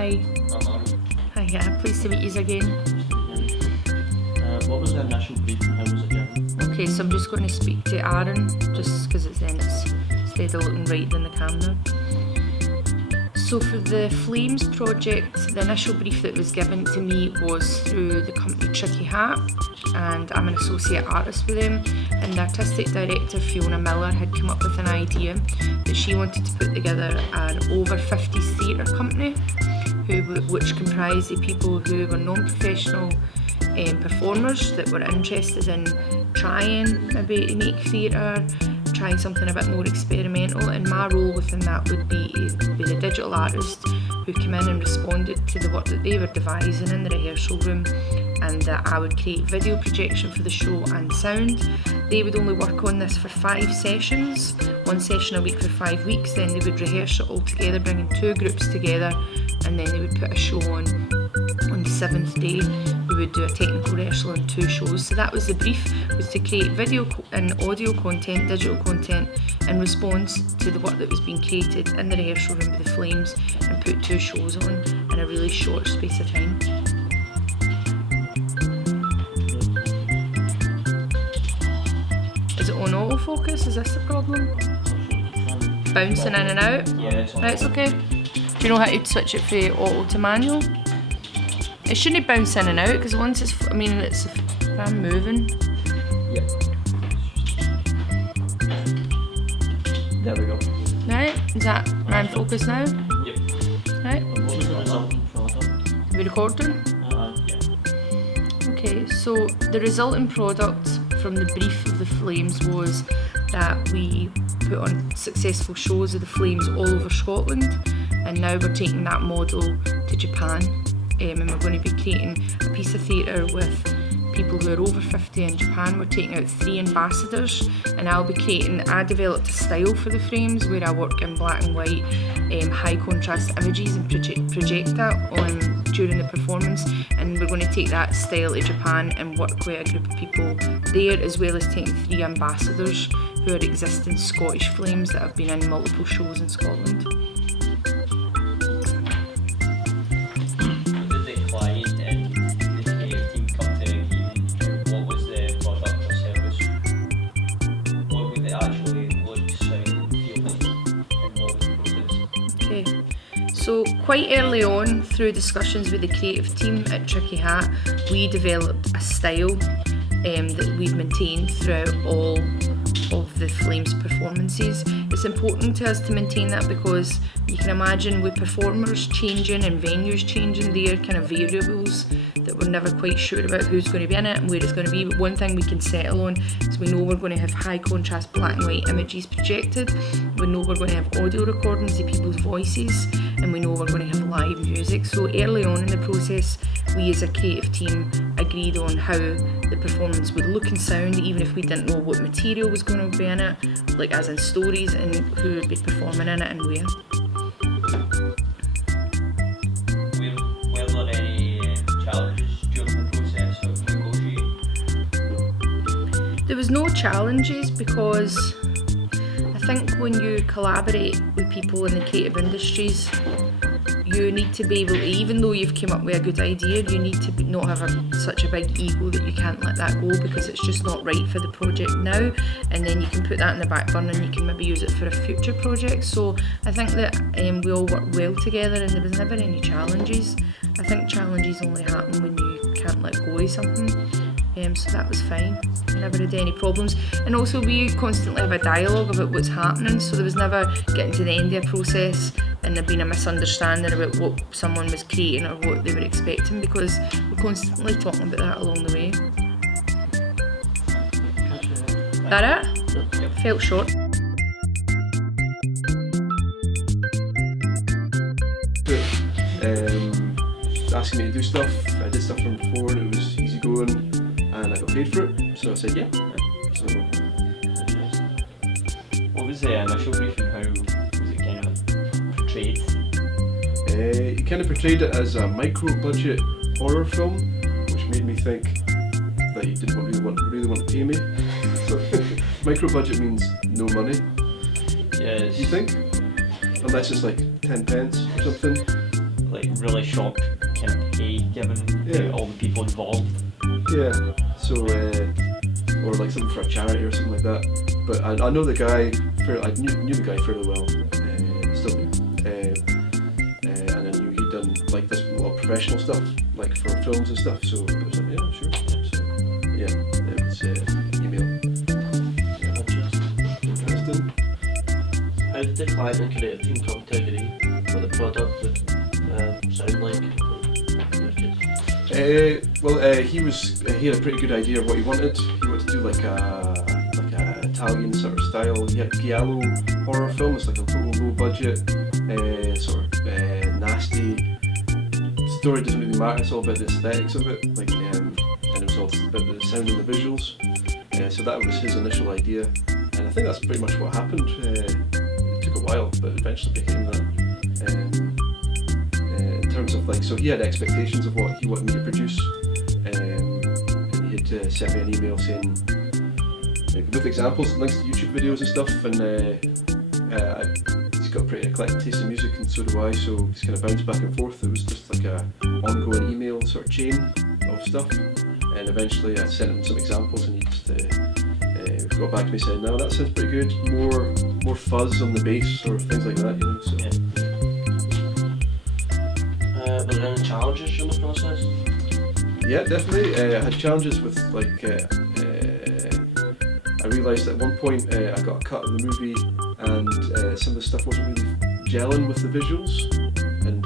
Hi. Hi, yeah, pleased to meet you again. What was the initial brief and how was it given? Okay, so I'm just going to speak to Aaron, just because it's instead of looking right in the camera. So for the Flames project, the initial brief that was given to me was through the company Tricky Hat, and I'm an associate artist with them, and the artistic director Fiona Miller had come up with an idea that she wanted to put together an over 50s theatre company which comprised of people who were non-professional performers that were interested in trying maybe to make theatre, trying something a bit more experimental, and my role within that would be to be the digital artist who came in and responded to the work that they were devising in the rehearsal room, and that I would create video projection for the show and sound. They would only work on this for 5 sessions, 1 session a week for 5 weeks, then they would rehearse it all together, bringing 2 groups together, and then they would put a show on the 7th day. We would do a technical rehearsal and 2 shows. So that was the brief, was to create video and audio content, digital content, in response to the work that was being created in the rehearsal room with the Flames, and put 2 shows on in a really short space of time. Is it on autofocus? Is this the problem? Bouncing in and out? Yeah, it's on. Right, it's okay. Do you know how to switch it from auto to manual? It shouldn't bounce in and out, because once it's, if I'm moving. Yep. There we go. Right, is that in focus now? Yep. Right, And what was the resultant product? are we recording? Yeah. Okay, so the resulting product from the brief of the Flames was that we put on successful shows of the Flames all over Scotland, and now we're taking that model to Japan, and we're going to be creating a piece of theatre with people who are over 50 in Japan. We're taking out 3 ambassadors, and I developed a style for the Flames where I work in black and white, high contrast images, and project that on during the performance, and we're going to take that style to Japan and work with a group of people there, as well as taking 3 ambassadors who are existing Scottish Flames that have been in multiple shows in Scotland. Did the client and the creative team come to an agreement? What was the product or service? What would it actually look, sound, and feel like? And what was the process? Okay, so quite early on, through discussions with the creative team at Tricky Hat, we developed a style that we've maintained throughout all of the Flames performances. It's important to us to maintain that because you can imagine with performers changing and venues changing, they are kind of variables that we're never quite sure about who's going to be in it and where it's going to be. But one thing we can settle on is we know we're going to have high contrast black and white images projected, we know we're going to have audio recordings of people's voices, and we know we're going to have live music. So early on in the process, we as a creative team agreed on how the performance would look and sound, even if we didn't know what material was going to be in it, like as in stories, and who would be performing in it and where. Were there any challenges during the process of negotiating? There was no challenges because I think when you collaborate with people in the creative industries, you need to be able to, even though you've come up with a good idea, you need to not have such a big ego that you can't let that go because it's just not right for the project now, and then you can put that in the back burner and you can maybe use it for a future project. So I think that we all worked well together and there was never any challenges. I think challenges only happen when you can't let go of something. So that was fine. Never had any problems. And also we constantly have a dialogue about what's happening, so there was never getting to the end of a process and there being a misunderstanding about what someone was creating or what they were expecting, because we're constantly talking about that along the way. That it? Yep. Felt short. Asking me to do stuff. I did stuff from before and it was easy going and I got paid for it, so I said yeah. So What was the initial brief and how was it kind of portrayed? he kind of portrayed it as a micro-budget horror film, which made me think that he didn't really want to pay me. So micro-budget means no money. Yes. Do you think? Unless it's like 10 pence or something. like really short kind of pay given Yeah. to all the people involved. Yeah, so, or like something for a charity or something like that. But I know the guy, I knew the guy fairly well, still do. And I knew he'd done like this a lot of professional stuff, like for films and stuff, so I was like, yeah, sure. So, yeah, it was email. Yeah, interesting. How did the client and creative team come to agree what the product would sound like? He had a pretty good idea of what he wanted. He wanted to do like a Italian sort of style giallo horror film. It's like a low budget, sort of nasty. Story doesn't really matter. It's all about the aesthetics of it, like, and it was all about the sound and the visuals. So that was his initial idea, and I think that's pretty much what happened. It took a while, but eventually became that. In terms of like, so he had expectations of what he wanted me to produce, and he had sent me an email saying, with examples, links to YouTube videos and stuff, and he's got a pretty eclectic taste in music, and so do I, so he's kind of bounced back and forth. It was just like a ongoing email sort of chain of stuff, and eventually I sent him some examples, and he just got back to me saying, no, that sounds pretty good, more fuzz on the bass or things like that, you know, so. Yeah. Were there any challenges during the process? Yeah, definitely. I had challenges with like, I realised at one point I got a cut of the movie and some of the stuff wasn't really gelling with the visuals, and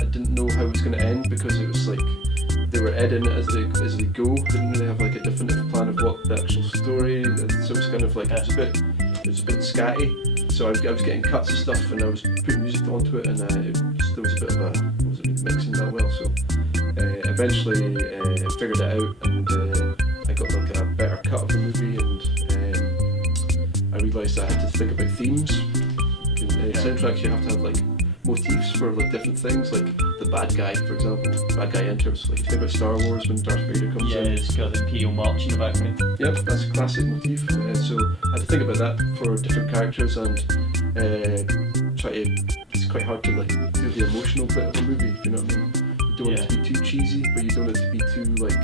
I didn't know how it was going to end because it was like they were editing it as they go. Didn't really have like a definitive plan of what the actual story. So it was kind of like it was a bit scatty. So I was getting cuts of stuff and I was putting music onto it, and there was a bit of it wasn't really mixing that well. So eventually I figured it out, and I got like a better cut of the movie, and I realised I had to think about themes. In soundtracks you have to have like motifs for like different things, like the bad guy, for example. Bad guy enters, like think about Star Wars when Darth Vader comes Yeah, in. it's got the Imperial March in the background. Yep, that's a classic motif. So I had to think about that for different characters, and try to. It's quite hard to like do the emotional bit of a movie. If you know what I mean? You don't want it to be too cheesy, but you don't want it to be too like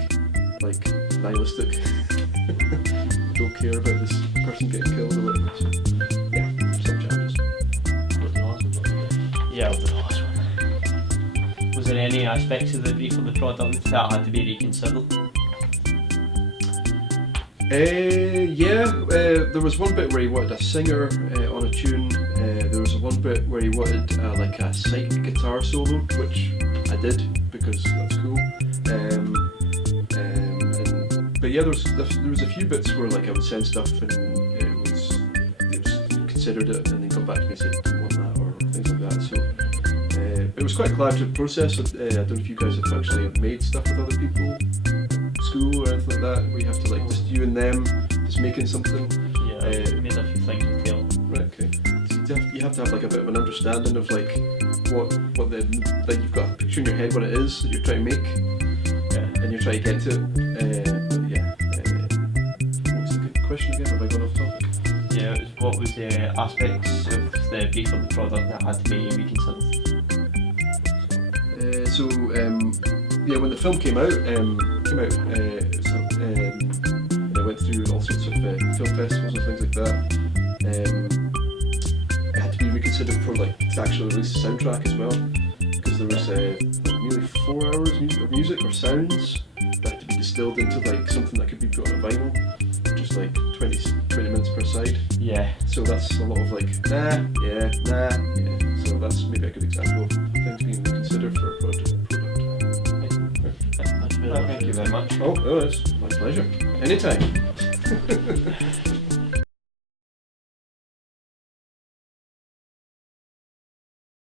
nihilistic. You don't care about this person getting killed or whatever. So yeah, some challenges. Was the last one? Yeah, of the last one. Was there any aspects of the brief of the product that had to be reconsidered? There was one bit where he wanted a singer on a tune. There was one bit where he wanted like a psych guitar solo, which I did because that's cool. But yeah, there was a few bits where like I would send stuff and it was considered it, and then come back to me and say, "Don't want that," or things like that. So it was quite a collaborative process. I don't know if you guys have actually made stuff with other people, school or anything like that, where you have to like just you and them just making something. Yeah, I made a few things with Taylor. Right, okay. So you have to have like a bit of an understanding of like what the like you've got a picture in your head what it is that you're trying to make, and you're trying to get to it. But yeah, what was the good question again? Have I gone off topic? Yeah, what was the aspects of the brief of the product that had to be reconsidered? Yeah, when the film came out, and I went through all sorts of film festivals and things like that. It had to be reconsidered for like to actually release the soundtrack as well, because there was nearly 4 hours of music or sounds that had to be distilled into like something that could be put on a vinyl, just like 20 minutes per side. Yeah. So that's a lot of like nah. So that's maybe a good example of things being reconsidered for a product. Thank you very much. Oh, it's my pleasure. Anytime.